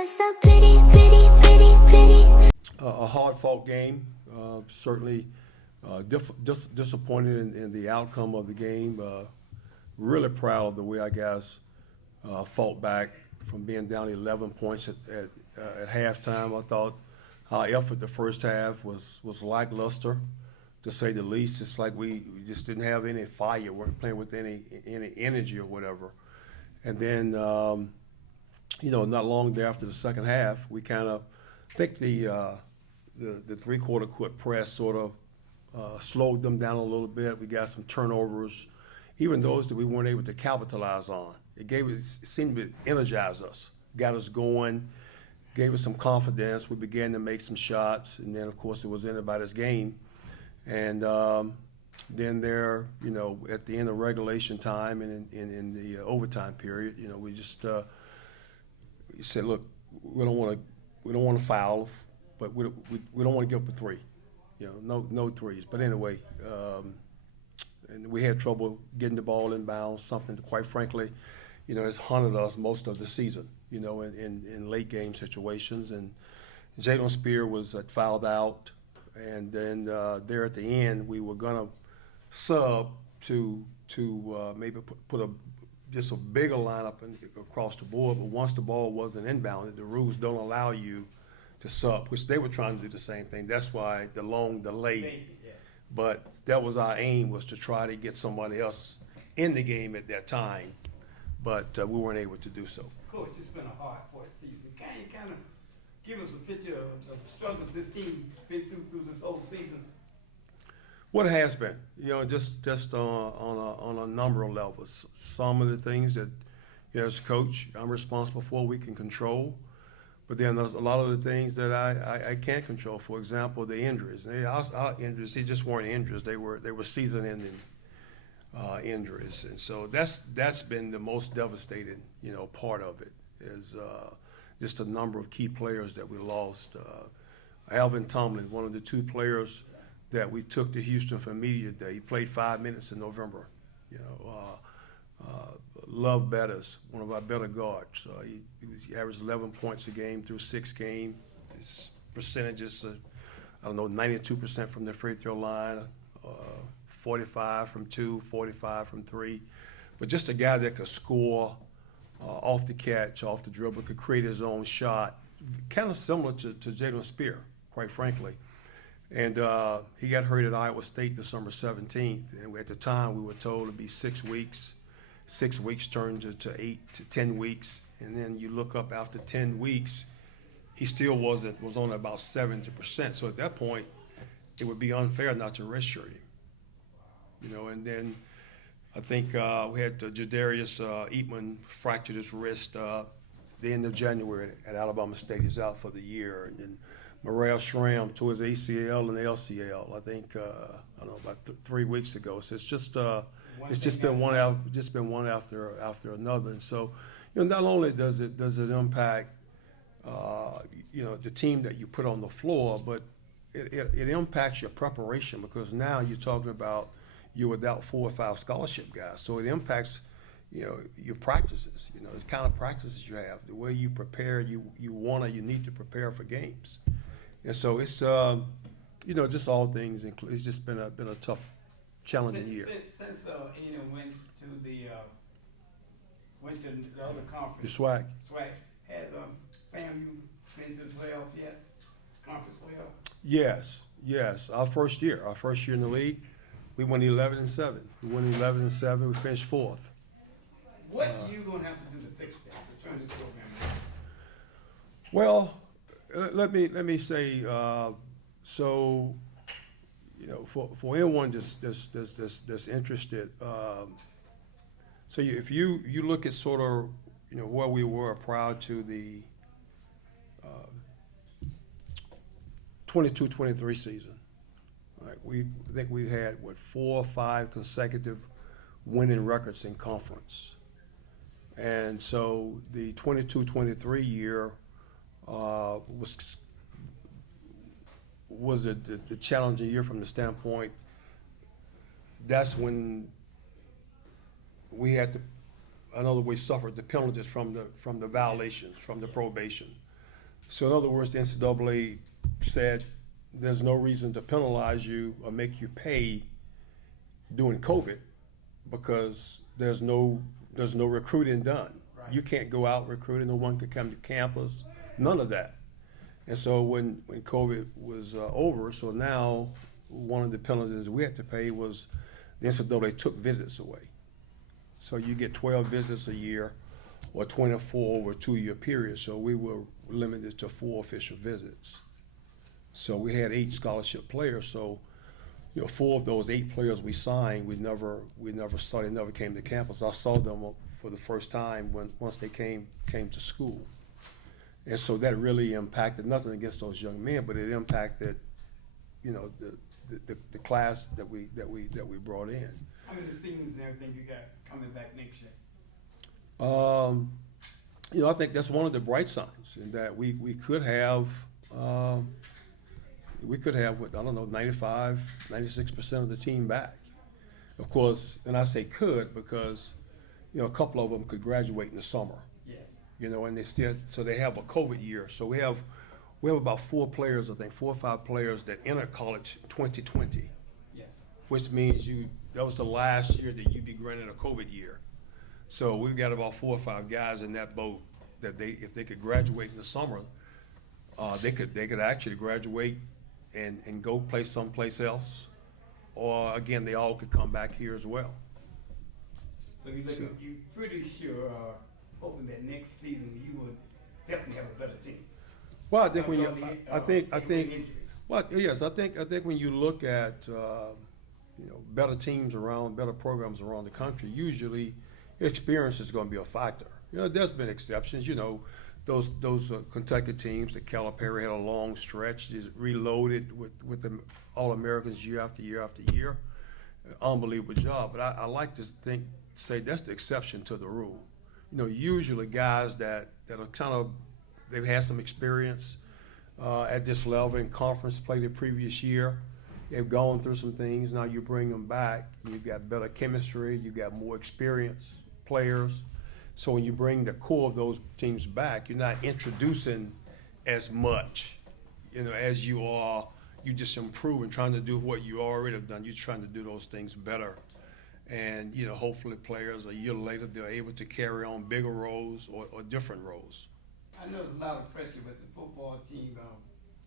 was so pretty, pretty, pretty, pretty. A hard-fought game. Certainly disappointed in the outcome of the game. Really proud of the way our guys fought back from being down 11 points at halftime. I thought our effort the first half was lackluster, to say the least. It's like we just didn't have any fire. We weren't playing with any energy or whatever. And then, not long after the second half, we kind of think the three-quarter court press sort of slowed them down a little bit. We got some turnovers, even those that we weren't able to capitalize on. It seemed to energize us, got us going, gave us some confidence. We began to make some shots, and then, of course, it was anybody's game. And then there, at the end of regulation time and in the overtime period, we just we said, look, we don't want to foul, but we don't want to give up a three, no threes. But anyway, and we had trouble getting the ball inbounds, something that, quite frankly, has haunted us most of the season, in late game situations. And Jalen Spear was fouled out, and then there at the end, we were gonna sub to maybe put just a bigger lineup across the board. But once the ball wasn't inbounded, the rules don't allow you to sub, which they were trying to do the same thing. That's why the long delay. Yes. But that was our aim, was to try to get somebody else in the game at that time. But we weren't able to do so. Coach, it's been a hard-fought season. Can you kind of give us a picture of the struggles this team been through this whole season? What it has been, just on a number of levels. Some of the things that, as coach, I'm responsible for, we can control. But then there's a lot of the things that I can't control. For example, the injuries. Our injuries, they just weren't injuries. They were season-ending injuries, and so that's been the most devastating, part of it, is just the number of key players that we lost. Alvin Tomlin, one of the two players that we took to Houston for media day. He played 5 minutes in November. Love Bettis, one of our better guards. He averaged 11 points a game through 6 games. His percentages, 92% from the free throw line, 45 from 2, 45 from 3. But just a guy that could score off the catch, off the dribble, could create his own shot, kind of similar to Jalen Spear, quite frankly. And he got hurt at Iowa State December 17th. And at the time, we were told to be 6 weeks. 6 weeks turned to 8 to 10 weeks. And then you look up after 10 weeks, he still was on about 70%. So at that point, it would be unfair not to redshirt him. And then I think we had Jadarius Eatman fractured his wrist the end of January at Alabama State. He's out for the year. And then Morale Schramm tore his ACL and LCL, I think, about 3 weeks ago. So it's just been one after another. And so, not only does it impact the team that you put on the floor, but it impacts your preparation, because now you're talking about you're without 4 or 5 scholarship guys. So it impacts your practices, the kind of practices you have, the way you prepare, you need to prepare for games. And so it's just all things include. It's just been a tough, challenging year. Since went to the other conference. The SWAC. SWAC. Has FAMU been to the playoff yet? Conference playoff? Yes. Our first year in the league, we went 11-7. We went 11-7. We finished 4th. What are you gonna have to do to fix that, to turn this program around? Well, let me say, for anyone that's interested, if you look at sort of where we were prior to the 22-23 season, right? I think we had 4 or 5 consecutive winning records in conference, and so the 22-23 year was the challenging year from the standpoint. That's when we had to, in other words, suffered the penalties from the violations, from the probation. So in other words, the NCAA said there's no reason to penalize you or make you pay during COVID because there's no recruiting done. Right. You can't go out recruiting. No one could come to campus. None of that. And so when COVID was over, so now one of the penalties we had to pay was the NCAA took visits away. So you get 12 visits a year or 24 over a 2-year period. So we were limited to 4 official visits. So we had 8 scholarship players. So, 4 of those 8 players we signed, we never saw. They never came to campus. I saw them for the first time once they came to school. And so that really impacted, nothing against those young men, but it impacted, the class that we brought in. How many seniors and everything you got coming back next year? I think that's one of the bright signs in that we could have, 95, 96% of the team back. Of course, and I say could because, a couple of them could graduate in the summer. Yes. And they have a COVID year. So we have about 4 players, I think 4 or 5 players that entered college 2020. Yes, sir. Which means that was the last year that you'd be granted a COVID year. So we've got about 4 or 5 guys in that boat that if they could graduate in the summer, they could actually graduate and go play someplace else. Or again, they all could come back here as well. So you're pretty sure, hoping that next season you will definitely have a better team. Well, I think when you look at better teams around, better programs around the country, usually experience is going to be a factor. There's been exceptions. Those Kentucky teams that Calipari had a long stretch, just reloaded with the All-Americans year after year after year. Unbelievable job. But I like to say that's the exception to the rule. Usually guys that are kind of, they've had some experience at this level in conference play the previous year. They've gone through some things. Now you bring them back. You've got better chemistry. You've got more experienced players. So when you bring the core of those teams back, you're not introducing as much, as you are. You just improve and trying to do what you already have done. You're trying to do those things better. And, hopefully players a year later, they're able to carry on bigger roles or different roles. I know there's a lot of pressure with the football team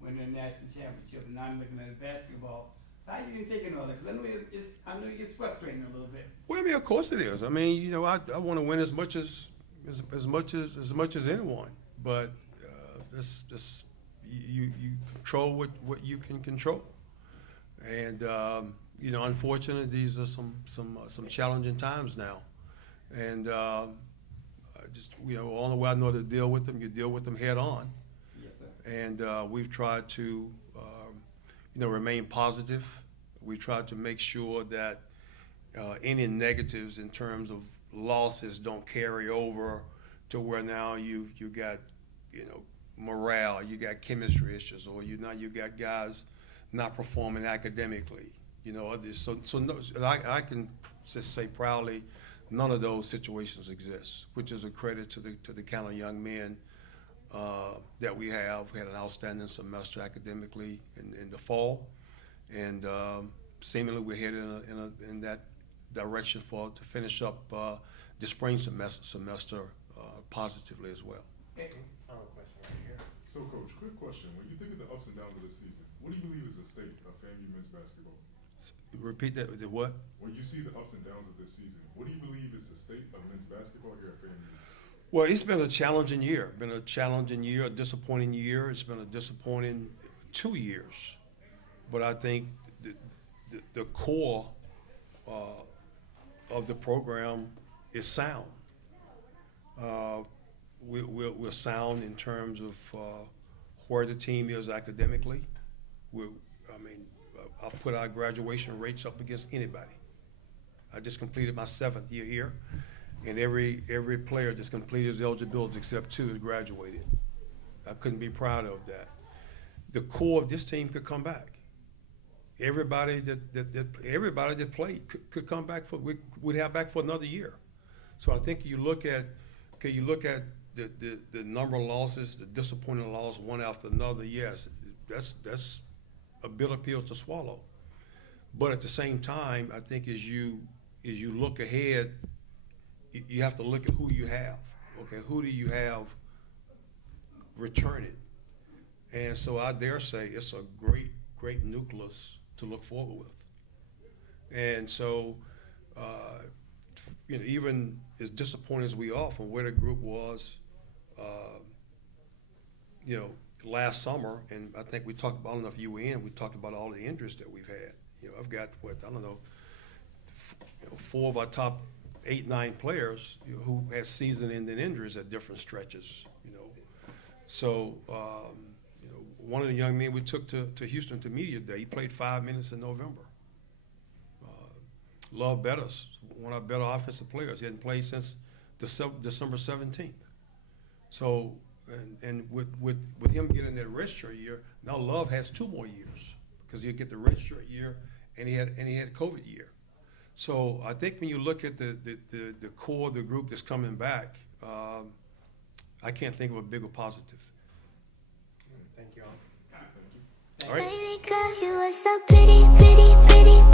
winning the national championship, and now I'm looking at the basketball. So how you been taking all that? Because I know it's frustrating a little bit. Well, of course it is. I want to win as much as anyone, but you control what you can control, and unfortunately, these are some challenging times now, and only way I know to deal with them, you deal with them head on. Yes, sir. And we've tried to, remain positive. We tried to make sure that any negatives in terms of losses don't carry over to where now you got, morale, you got chemistry issues, or you got guys not performing academically. I can just say proudly, none of those situations exist, which is a credit to the kind of young men that we have. We had an outstanding semester academically in the fall, and seemingly we're headed in that direction to finish up the spring semester positively as well. Okay. Final question right here. So, Coach, quick question. When you think of the ups and downs of the season, what do you believe is the state of FAMU men's basketball? Repeat that. The what? When you see the ups and downs of this season, what do you believe is the state of men's basketball here at FAMU? Well, it's been a challenging year. A disappointing year. It's been a disappointing 2 years. But I think the core of the program is sound. We're sound in terms of where the team is academically. I put our graduation rates up against anybody. I just completed my 7th year here, and every player that's completed his eligibility except 2 has graduated. I couldn't be proud of that. The core of this team could come back. Everybody that played could come back we'd have back for another year. So I think you look at the number of losses, the disappointing loss, one after another, yes, that's a bitter pill to swallow. But at the same time, I think as you look ahead, you have to look at who you have. Okay, who do you have returning? And so I dare say it's a great nucleus to look forward with. And so, even as disappointed as we are from where the group was, last summer, and I think we talked about enough UN, we talked about all the injuries that we've had. I've got, 4 of our top 8, 9 players who had season-ending injuries at different stretches. So one of the young men we took to Houston to media day, he played 5 minutes in November. Love Bettis, one of our better offensive players. He hadn't played since December 17th. So, and with him getting that redshirt year, now Love has 2 more years because he'll get the redshirt year, and he had COVID year. So I think when you look at the core of the group that's coming back, I can't think of a bigger positive. Thank you all. All right. Baby girl, you are so pretty, pretty, pretty.